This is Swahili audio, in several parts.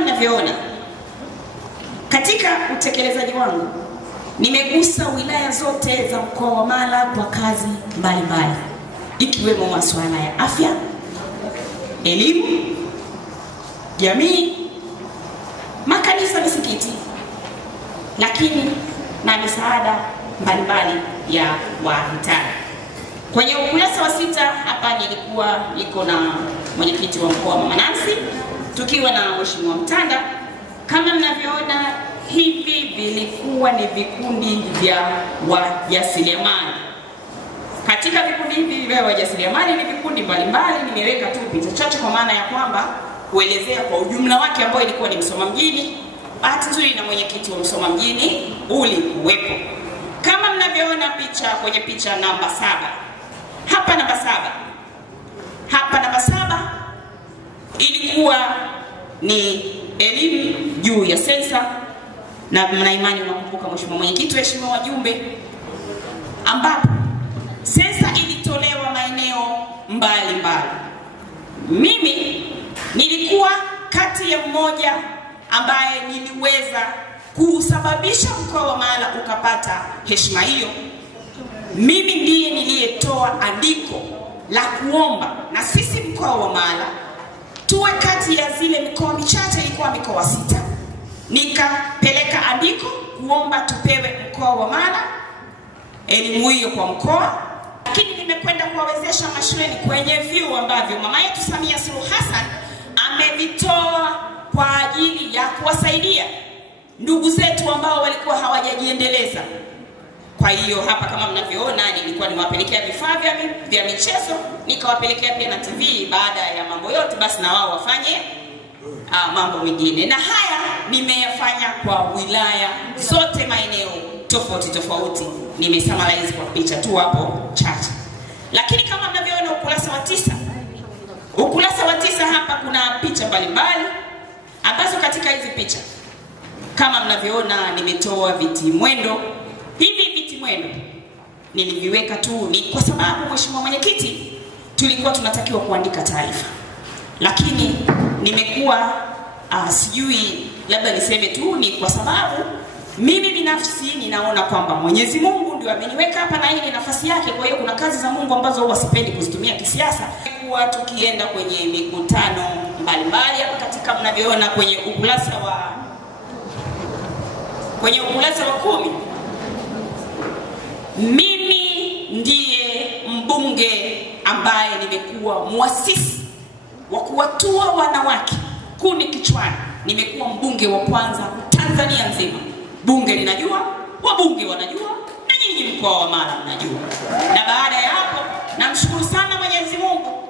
mnavyoona katika utekelezaji wangu nimegusa wilaya zote za mkoa wa Mara kwa kazi mbalimbali, ikiwemo masuala ya afya, elimu, jamii, makanisa, misikiti, lakini na misaada mbalimbali ya wahitaji. Kwenye ukurasa wa 6 hapa niko na mwenyekiti wa mkoa Mama Nancy, tukiwa na Mheshimiwa Mtanda. Kama mnavyoona, hivi vilikuwa ni vikundi vya wajasiriamali. Katika vikundi hivi vya wajasiriamali ni vikundi mbalimbali, nimeweka tu picha chache kwa maana ya kwamba kuelezea kwa ujumla wake, ambao ilikuwa ni Msoma mjini. Bahati nzuri na mwenyekiti wa Msoma mjini ulikuwepo. Kama mnavyoona kwenye picha namba 7. Hapa namba 7 ilikuwa ni elimu juu ya sensa, na mna imani unakumbuka Mheshimiwa mwenyekiti, Mheshimiwa wajumbe, ambapo sensa ilitolewa maeneo mbalimbali. Mimi nilikuwa kati ya mmoja ambaye niliweza kusababisha mkoa wa Mara ukapata heshima hiyo. Mimi ndiye niliyetoa andiko la kuomba na sisi mkoa wa Mara tuwe kati ya zile mikoa michache, ilikuwa mikoa 6. Nikapeleka andiko kuomba tupewe mkoa wa Mara elimu hiyo kwa mkoa, lakini nimekwenda kuwawezesha mashuleni kwenye vyuo ambavyo mama yetu Samia Suluhu Hassan amevitoa kwa ajili ya kuwasaidia ndugu zetu ambao walikuwa hawajajiendeleza. Kwa hiyo hapa kama mnavyoona, nilikuwa nimewapelekea vifaa vya michezo, nikawapelekea pia na TV. Baada ya mambo yote basi na wao wafanye mambo mengine, na haya nimeyafanya kwa wilaya zote, maeneo tofauti. Nimesummarize kwa picha tu hapo chache. Lakini kama mnavyoona ukurasa wa 9 hapa kuna picha mbalimbali ambazo katika hizi picha kama mnavyoona nimetoa viti mwendo. Hivi viti mwendo niliviweka tu ni kwa sababu Mheshimiwa mwenyekiti, tulikuwa tunatakiwa kuandika taarifa, lakini nimekuwa sijui, labda niseme tu ni kwa sababu mimi binafsi ninaona kwamba Mwenyezi Mungu ndio ameniweka hapa na hii ni nafasi yake. Kwa hiyo kuna kazi za Mungu ambazo huwa sipendi kuzitumia kisiasa. Kwa tukienda kwenye mikutano mbalimbali hapa katika mnavyoona kwenye ukurasa wa 10, mimi ndiye mbunge ambaye nimekuwa muasisi wa kuwatua wanawake kuni kichwani. Nimekuwa mbunge wa kwanza Tanzania nzima. Bunge linajua, wabunge wanajua, na nyinyi mkoa wa Mara mnajua. Na baada ya hapo namshukuru sana Mwenyezi Mungu,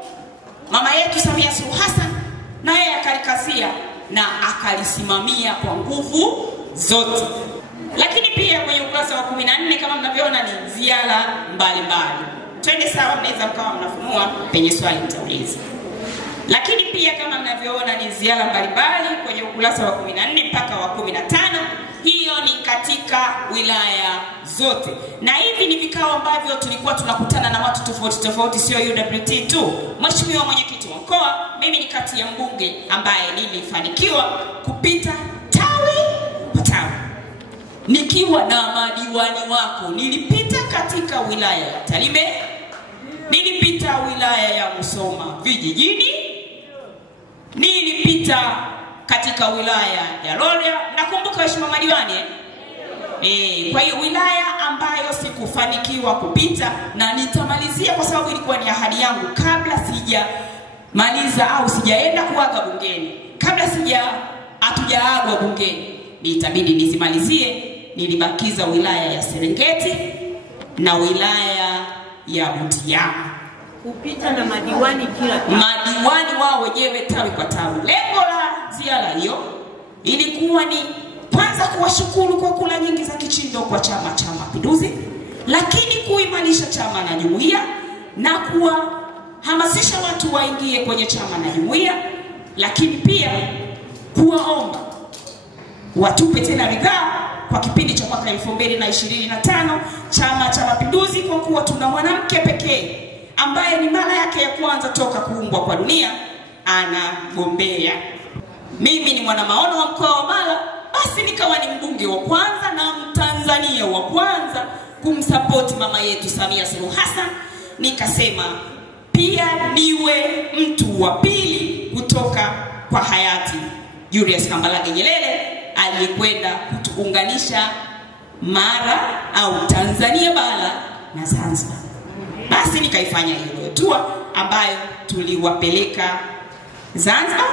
mama yetu Samia Suluhu Hassan na yeye akalikazia na akalisimamia kwa nguvu zote. Lakini pia kwenye ukurasa wa 14 kama mnavyoona ni ziara mbalimbali. Twende sawa, mnaweza mkawa mnafunua penye swali mtauliza. Lakini pia kama mnavyoona ni ziara mbalimbali kwenye ukurasa wa 14 mpaka wa 15. Hiyo ni katika wilaya zote. Na hivi ni vikao ambavyo tulikuwa tunakutana na watu tofauti, sio UWT tu. Mheshimiwa mwenyekiti wa mkoa, mimi ni kati ya mbunge ambaye nilifanikiwa kupita tawi kwa tawi, nikiwa na madiwani wako. Nilipita katika wilaya ya Tarime, nilipita wilaya ya Musoma vijijini, nilipita katika wilaya ya Rorya. Nakumbuka Mheshimiwa madiwani kwa hiyo wilaya ambayo sikufanikiwa kupita, na nitamalizia kwa sababu ilikuwa ni ahadi yangu kabla sijamaliza au sijaenda kuaga bungeni, kabla hatujaagwa bungeni, nitabidi nizimalizie. Nilibakiza wilaya ya Serengeti na wilaya ya Butiama kupita na madiwani madiwani wao wenyewe tawi kwa tawi. Lengo la ziara hiyo ilikuwa ni kwanza kuwashukuru kwa kula nyingi za kichindo kwa Chama cha Mapinduzi, lakini kuimarisha chama na jumuiya na kuwahamasisha watu waingie kwenye chama na jumuiya, lakini pia kuwaomba watupe tena ridhaa kwa kipindi cha mwaka 2025 Chama cha Mapinduzi, kwa kuwa tuna mwanamke pekee ambaye ni mara yake ya kwanza toka kuumbwa kwa dunia anagombea. mimi ni mwana maono wa mkoa wa Mara, basi nikawa ni mbunge wa kwanza na Mtanzania wa kwanza kumsupport mama yetu Samia Suluhu Hassan. Nikasema pia niwe mtu wa pili kutoka kwa hayati Julius Kambarage Nyerere aliyekwenda kutuunganisha Mara au Tanzania bara na Zanzibar. Basi nikaifanya hiyo tour ambayo tuliwapeleka Zanzibar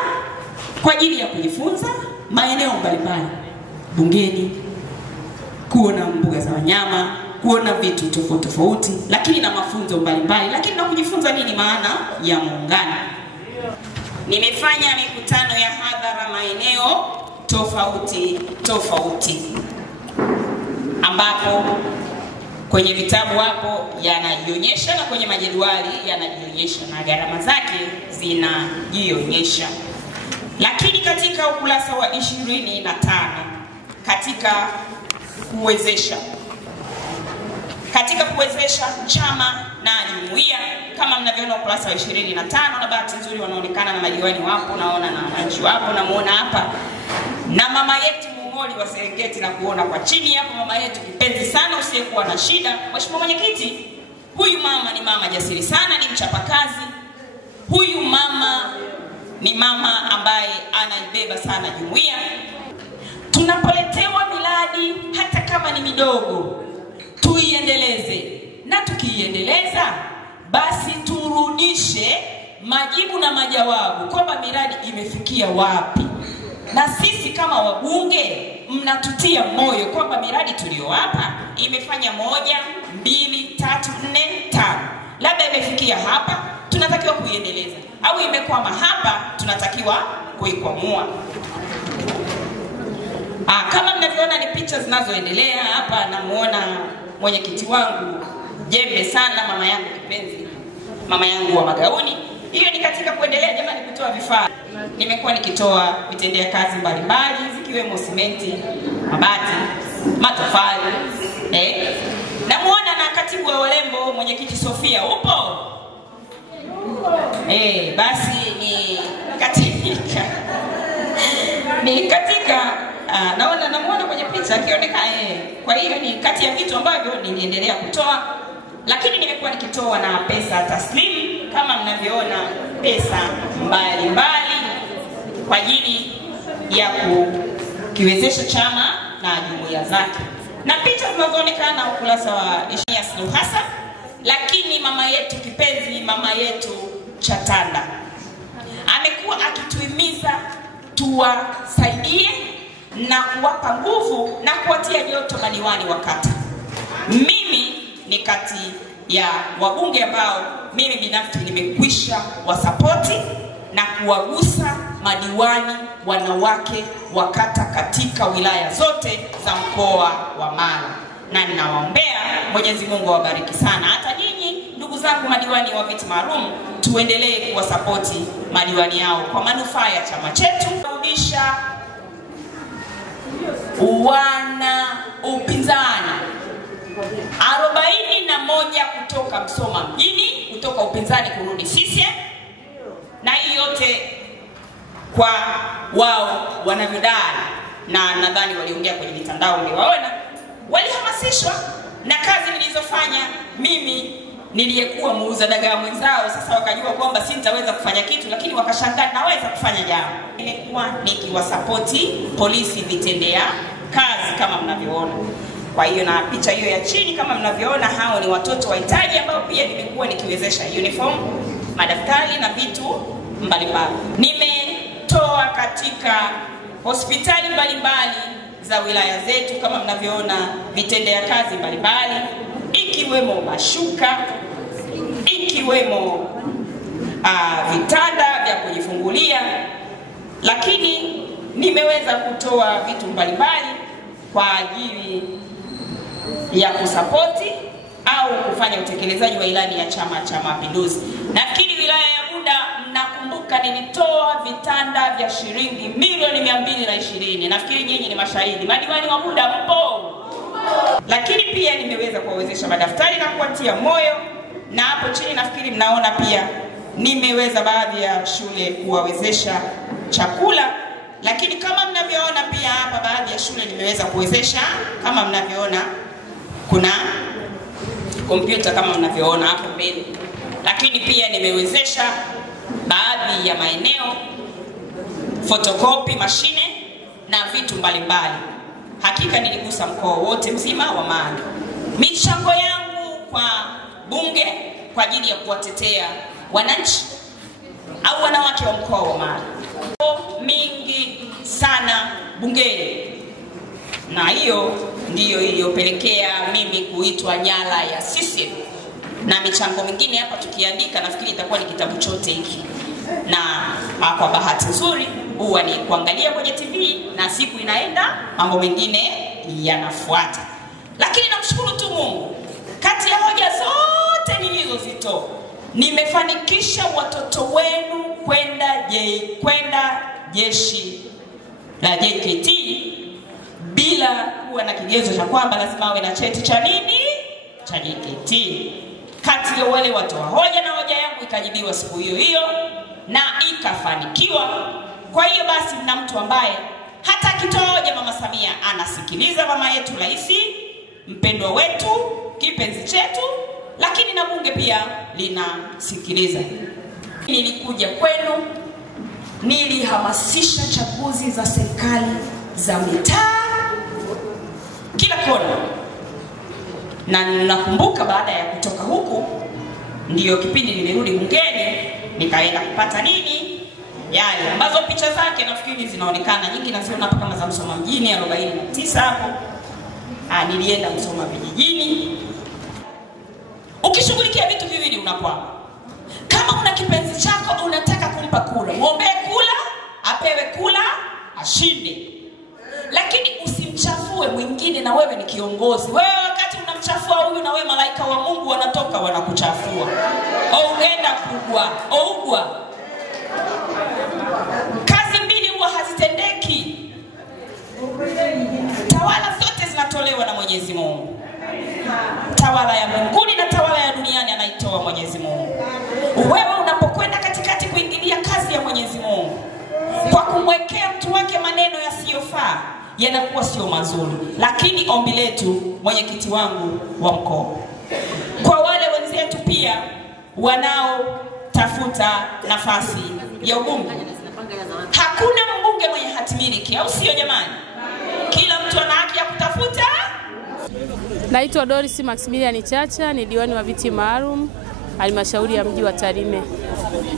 kwa ajili ya kujifunza maeneo mbalimbali bungeni, kuona mbuga za wanyama, kuona vitu tofauti tofauti, lakini na mafunzo mbalimbali, lakini na kujifunza nini maana ya muungano. Nimefanya mikutano ya hadhara maeneo tofauti tofauti, ambapo kwenye vitabu hapo yanajionyesha na kwenye majedwali yanajionyesha na gharama zake zinajionyesha. Lakini katika ukurasa wa 25 katika kuwezesha chama na jumuiya, kama mnavyoona ukurasa wa 25, na bahati nzuri wanaonekana na madiwani wapo, naona na wananchi wapo, namuona hapa na mama yetu Mungoli wa Serengeti, na kuona kwa chini hapo mama yetu kipenzi sana usiyekuwa na shida. Mheshimiwa Mwenyekiti, huyu mama ni mama jasiri sana, ni mchapakazi. Huyu mama ni mama ambaye anaibeba sana jumuiya. Tunapoletewa miradi hata kama ni midogo, tuiendeleze, na tukiiendeleza basi turudishe majibu na majawabu kwamba miradi imefikia wapi. Na sisi kama wabunge mnatutia moyo kwamba miradi tuliyowapa imefanya 1, 2, 3, 4, 5. Labda imefikia hapa, tunatakiwa kuiendeleza, au imekwama hapa, tunatakiwa kuikwamua. Kama mnavyoona ni picha zinazoendelea hapa, namuona mwenyekiti wangu jembe sana, mama yangu kipenzi, mama yangu wa magauni. Hiyo ni katika kuendelea jamani kutoa vifaa. Nimekuwa nikitoa vitendea kazi mbalimbali zikiwemo simenti, mabati, matofali. Namuona na katibu wa urembo mwenyekiti Sofia, upo? Basi ni katika namuona kwenye picha akionekana. Kwa hiyo ni kati ya vitu ambavyo niliendelea kutoa, lakini nimekuwa nikitoa na pesa taslimu kama mnavyoona, pesa mbalimbali kwa ajili ya kukiwezesha chama na jumuiya zake. Na picha zinazoonekana ukurasa wa Samia Suluhu Hassan, lakini mama yetu kipenzi, mama yetu Chatanda amekuwa akituhimiza tuwasaidie na kuwapa nguvu na kuwatia joto madiwani wa kata. Mimi ni kati ya wabunge ambao mimi binafsi nimekwisha wasapoti na kuwagusa madiwani wanawake wa kata katika wilaya zote za mkoa wa Mara, na ninawaombea Mwenyezi Mungu awabariki sana. Hata nyinyi ndugu zangu madiwani wa viti maalum, tuendelee kuwasapoti madiwani yao kwa manufaa ya chama chetu. Kurudisha wana upinzani 41 kutoka Msoma mjini, kutoka upinzani kurudi CCM, na hii yote kwa wao wanavyodai, na nadhani waliongea kwenye mitandao mliwaona, walihamasishwa na kazi nilizofanya mimi niliyekuwa muuza dagaa mwenzao. Sasa wakajua kwamba sitaweza kufanya kitu, lakini wakashangaa naweza kufanya jambo. Nimekuwa nikiwasapoti polisi vitendea kazi kama mnavyoona. Kwa hiyo na picha hiyo ya chini kama mnavyoona, hao ni watoto wahitaji ambao pia nimekuwa nikiwezesha uniform, madaftari na vitu mbalimbali. Nimetoa katika hospitali mbalimbali za wilaya zetu kama mnavyoona vitendea kazi mbalimbali, ikiwemo mashuka, ikiwemo vitanda vya kujifungulia, lakini nimeweza kutoa vitu mbalimbali kwa ajili ya kusapoti au kufanya utekelezaji wa ilani ya Chama cha Mapinduzi. Nafikiri wilaya ya Bunda mnakumbuka nilitoa vitanda vya shilingi milioni 220. Nafikiri nyinyi ni mashahidi. Madiwani wa Bunda mpo? Lakini pia nimeweza kuwawezesha madaftari na kuwatia moyo, na hapo chini nafikiri mnaona pia nimeweza baadhi ya shule kuwawezesha chakula ya shule nimeweza kuwezesha, kama mnavyoona kuna kompyuta kama mnavyoona hapo mbele, lakini pia nimewezesha baadhi ya maeneo photocopy mashine na vitu mbalimbali. Hakika niligusa mkoa wote mzima wa Mara. Michango yangu kwa bunge kwa ajili ya kuwatetea wananchi au wanawake wa mkoa wa Mara mingi sana bungeni, na hiyo ndiyo iliyopelekea mimi kuitwa nyala ya CCM. Na michango mingine hapa tukiandika nafikiri itakuwa ni kitabu chote hiki, na kwa bahati nzuri huwa ni kuangalia kwenye TV na siku inaenda mambo mengine yanafuata. Lakini namshukuru tu Mungu, kati ya hoja zote nilizozitoa nimefanikisha watoto wenu kwenda jeshi la JKT bila kuwa na kigezo cha kwamba lazima awe na cheti cha nini cha JKT. Kati ya wale watoa hoja na hoja yangu ikajibiwa siku hiyo hiyo na ikafanikiwa. Kwa hiyo basi mna mtu ambaye hata akitoa hoja Mama Samia anasikiliza, mama yetu rais, mpendwa wetu, kipenzi chetu, lakini na bunge pia linasikiliza. Nilikuja kwenu, nilihamasisha chaguzi za serikali za mitaa kila kona, na nakumbuka baada ya kutoka huku ndiyo kipindi nilirudi bungeni nikaenda kupata nini yale ambazo picha zake nafikiri zinaonekana nyingi, naziona hapa kama za Msoma mjini 49 hapo. Nilienda Msoma vijijini. Ukishughulikia vitu viwili unakwama. Kama una kipenzi chako unataka kumpa kula, muombe kula, apewe kula, ashinde. Lakini usimchafue mwingine, na wewe ni kiongozi. Wewe wakati unamchafua huyu, na wewe malaika wa Mungu wanatoka wanakuchafua. Unaenda kubwa, ougwa. Kazi mbili huwa hazitendeki. Tawala zote zinatolewa na Mwenyezi Mungu. Tawala ya mbinguni na tawala ya duniani anaitoa Mwenyezi Mungu. Wewe unapokwenda katikati kuingilia kazi ya Mwenyezi Mungu kwa kumwekea mtu wake maneno yasiyofaa, yanakuwa sio mazuri. Lakini ombi letu, mwenyekiti wangu wa mkoa, kwa wale wenzetu pia wanaotafuta nafasi ya ubunge, hakuna mbunge mwenye hatimiliki, au sio jamani? Kila mtu ana haki ya kutafuta. Naitwa Doris Maximilian Chacha, ni diwani wa viti maalum halmashauri ya mji wa Tarime.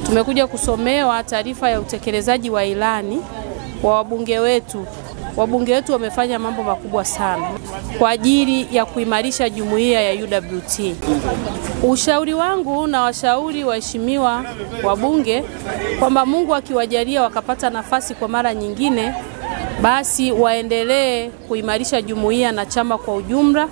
Tumekuja kusomewa taarifa ya utekelezaji wa ilani wa wabunge wetu. Wabunge wetu wamefanya mambo makubwa sana kwa ajili ya kuimarisha jumuiya ya UWT. Ushauri wangu na washauri waheshimiwa wabunge kwamba Mungu akiwajalia wakapata nafasi kwa mara nyingine, basi waendelee kuimarisha jumuiya na chama kwa ujumla.